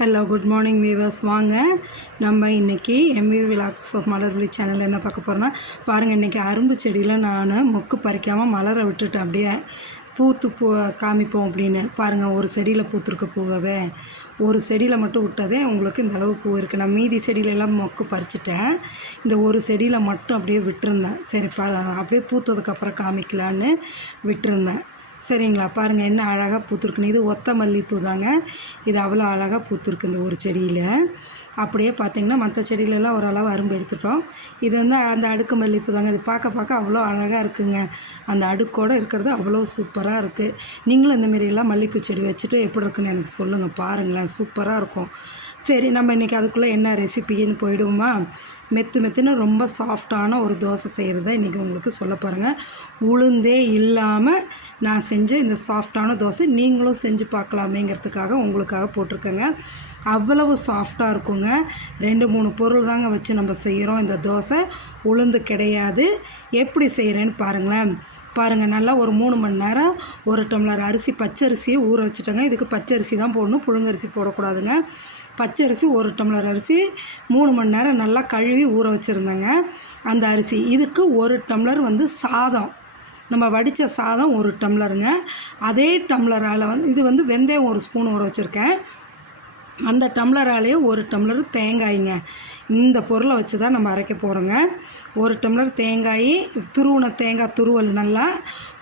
Hello good morning viewers வாங்க நம்ம இன்றைக்கி எம்வி விலாக்ஸ் ஆஃப் மலர்விழி சேனலில் என்ன பார்க்க போகிறோன்னா பாருங்கள் இன்றைக்கி அரும்பு செடியில் நான் மொக்கு பறிக்காமல் மலரை விட்டுட்டு அப்படியே பூத்து பூ காமிப்போம் அப்படின்னு. பாருங்கள் ஒரு செடியில் பூத்துருக்க பூவவே ஒரு செடியில் மட்டும் விட்டதே உங்களுக்கு இந்த அளவு பூ இருக்குது நான் மீதி செடியில எல்லாம் மொக்கு பறிச்சிட்டேன். இந்த ஒரு செடியில் மட்டும் அப்படியே விட்டுருந்தேன். சரி ப அப்படியே பூத்ததுக்கப்புறம் காமிக்கலான்னு விட்டுருந்தேன். சரிங்களா பாருங்கள் என்ன அழகாக பூத்துருக்குன்னு இது ஒத்த மல்லிப்பூ தாங்க. இது அவ்வளோ அழகாக பூத்துருக்கு இந்த ஒரு செடியில். அப்படியே பார்த்தீங்கன்னா மற்ற செடியிலலாம் ஓரளவு அரும்பு எடுத்துட்டோம். இது வந்து அந்த அடுக்கு மல்லிப்பூ தாங்க. இது பார்க்க பார்க்க அவ்வளோ அழகாக இருக்குங்க. அந்த அடுக்கோடு இருக்கிறது அவ்வளோ சூப்பராக இருக்குது நீங்களும் இந்த மாரியெல்லாம் மல்லிப்பூ செடி வச்சுட்டு எப்படி இருக்குன்னு எனக்கு சொல்லுங்கள் பாருங்களேன். சூப்பராக இருக்கும். சரி நம்ம இன்றைக்கி அதுக்குள்ளே என்ன ரெசிபின்னு போயிடுவோமா? மெத்து மெத்துன்னு ரொம்ப சாஃப்டான ஒரு தோசை செய்கிறத இன்றைக்கி உங்களுக்கு சொல்ல பாருங்க உளுந்தே இல்லாமல் நான் செஞ்ச இந்த சாஃப்டான தோசை நீங்களும் செஞ்சு பார்க்கலாமேங்கிறதுக்காக உங்களுக்காக போட்டிருக்கேங்க. அவ்வளவு சாஃப்டாக இருக்குங்க. ரெண்டு மூணு பொருள் தாங்க வச்சு நம்ம செய்கிறோம் இந்த தோசை. உளுந்து கிடையாது. எப்படி செய்கிறேன்னு பாருங்களேன். பாருங்கள் நல்லா ஒரு மூணு மணி நேரம் ஒரு டம்ளர் அரிசி பச்சரிசியை ஊற வச்சுட்டேங்க. இதுக்கு பச்சரிசி தான் போடணும். புழுங்கரிசி போடக்கூடாதுங்க. பச்சரிசி ஒரு டம்ளர் அரிசி மூணு மணி நேரம் நல்லா கழுவி ஊற வச்சுருந்தேங்க. அந்த அரிசி இதுக்கு ஒரு டம்ளர் வந்து சாதம். நம்ம வடித்த சாதம் ஒரு டம்ளருங்க. அதே டம்ளரால் வந்து இது வந்து வெந்தயம் ஒரு ஸ்பூன் ஊற வச்சுருக்கேன். அந்த டம்ளராலேயே ஒரு டம்ளர் தேங்காய்ங்க. இந்த பொருளை வச்சு தான் நம்ம அரைக்க போகிறோங்க ஒரு டம்ளர் தேங்காய் துருவின தேங்காய் துருவல் நல்லா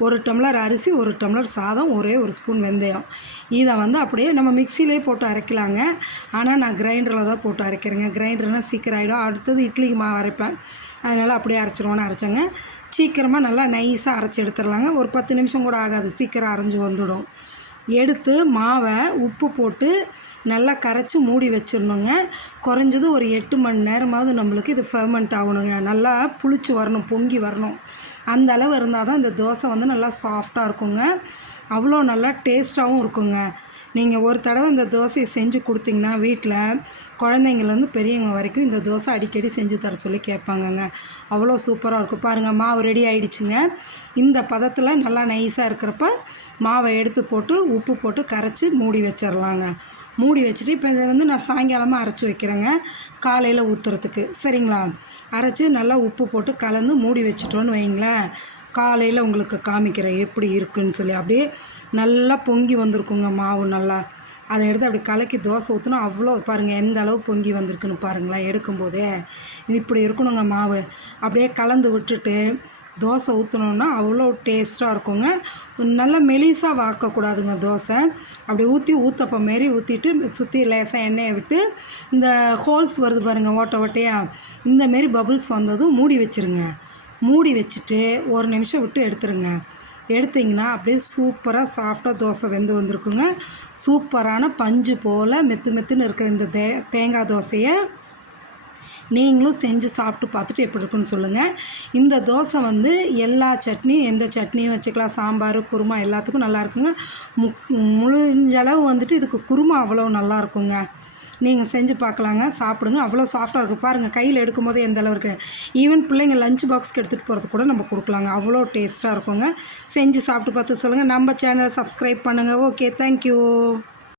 ஒரு டம்ளர் அரிசி ஒரு டம்ளர் சாதம் ஒரே ஒரு ஸ்பூன் வெந்தயம். இதை வந்து அப்படியே நம்ம மிக்சிலே போட்டு அரைக்கலாங்க. ஆனால் நான் கிரைண்டரில் தான் போட்டு அரைக்கிறேங்க. கிரைண்டர்னால் சீக்கிரம் ஆகிடும் அடுத்தது இட்லிக்கு மாவு அரைப்பேன். அதனால் அப்படியே அரைச்சிருவோன்னு அரைச்சேங்க. சீக்கிரமாக நல்லா நைஸாக அரைச்சி எடுத்துடலாங்க. ஒரு பத்து நிமிஷம் கூட ஆகாது. சீக்கிரம் அரைஞ்சி வந்துடும். எடுத்து மாவை உப்பு போட்டு நல்லா கரைச்சி மூடி வச்சிடணுங்க. குறைஞ்சது ஒரு எட்டு மணி நேரமாவது நம்மளுக்கு இது ஃபெர்மெண்ட் ஆகணுங்க. நல்லா புளிச்சு வரணும் பொங்கி வரணும். அந்த அளவு இருந்தால் தான் இந்த தோசை வந்து நல்லா சாஃப்டாக இருக்குங்க. அவ்வளோ நல்லா டேஸ்ட்டாகவும் இருக்குங்க. நீங்கள் ஒரு தடவை இந்த தோசையை செஞ்சு கொடுத்தீங்கன்னா வீட்டில் குழந்தைங்கள்லேருந்து பெரியவங்க வரைக்கும் இந்த தோசை அடிக்கடி செஞ்சு தர சொல்லி கேட்பாங்கங்க. அவ்வளோ சூப்பராக இருக்கும். பாருங்கள் மாவு ரெடி ஆகிடுச்சுங்க இந்த பதத்தில் நல்லா நைஸாக இருக்கிறப்ப மாவை எடுத்து போட்டு உப்பு போட்டு கரைச்சி மூடி வச்சிடலாங்க மூடி வச்சுட்டு இப்போ இதை வந்து நான் சாயங்காலமாக அரைச்சி வைக்கிறேங்க. காலையில் ஊற்றுறதுக்கு சரிங்களா? அரைச்சி நல்லா உப்பு போட்டு கலந்து மூடி வச்சிட்டோன்னு வைங்களேன் காலையில் உங்களுக்கு காமிக்கிறேன் எப்படி இருக்குன்னு சொல்லி அப்படியே நல்லா பொங்கி வந்திருக்குங்க மாவு நல்லா. அதை எடுத்து அப்படி கலக்கி தோசை ஊற்றினா அவ்வளோ பாருங்கள் எந்த அளவு பொங்கி வந்திருக்குன்னு பாருங்களேன் எடுக்கும்போதே. இப்படி இருக்கணுங்க மாவு. அப்படியே கலந்து விட்டுட்டு தோசை ஊற்றினோன்னா அவ்வளோ டேஸ்ட்டாக இருக்குங்க. நல்லா மெலிசாக வாக்கக்கூடாதுங்க தோசை. அப்படி ஊற்றி ஊற்றப்ப மாரி ஊற்றிட்டு சுற்றி லேசாக எண்ணெயை விட்டு இந்த ஹோல்ஸ் வருது பாருங்கள் ஓட்டை ஓட்டையாக இந்தமாரி பபுள்ஸ் வந்ததும் மூடி வச்சுருங்க. மூடி வச்சுட்டு ஒரு நிமிஷம் விட்டு எடுத்துருங்க. எடுத்திங்கன்னா அப்படியே சூப்பராக சாஃப்டாக தோசை வெந்து வந்திருக்குங்க. சூப்பரான பஞ்சு போல் மெத்து மெத்துன்னு இருக்கிற இந்த தே தேங்காய் தோசையை நீங்களும் செஞ்சு சாப்பிட்டு பார்த்துட்டு எப்படி இருக்குன்னு சொல்லுங்கள் இந்த தோசை வந்து எல்லா சட்னியும் எந்த சட்னியும் வச்சுக்கலாம். சாம்பார் குருமா எல்லாத்துக்கும் நல்லா இருக்குங்க. முக் முழிஞ்சளவு வந்துட்டு இதுக்கு குருமா அவ்வளோ நல்லா இருக்குங்க. நீங்கள் செஞ்சு பார்க்கலாங்க சாப்பிடுங்க. அவ்வளோ சாஃப்டாக இருக்கும். பாருங்கள் கையில் எடுக்கும் போது எந்த அளவுக்கு. ஈவன் பிள்ளைங்க லஞ்ச் பாக்ஸ்க்கு எடுத்துகிட்டு போகிறது கூட நம்ம கொடுக்கலாங்க. அவ்வளோ டேஸ்ட்டாக இருக்குங்க. செஞ்சு சாப்பிட்டு பார்த்து சொல்லுங்கள் நம்ம சேனலை சப்ஸ்கிரைப் பண்ணுங்கள் ஓகே தேங்க்யூ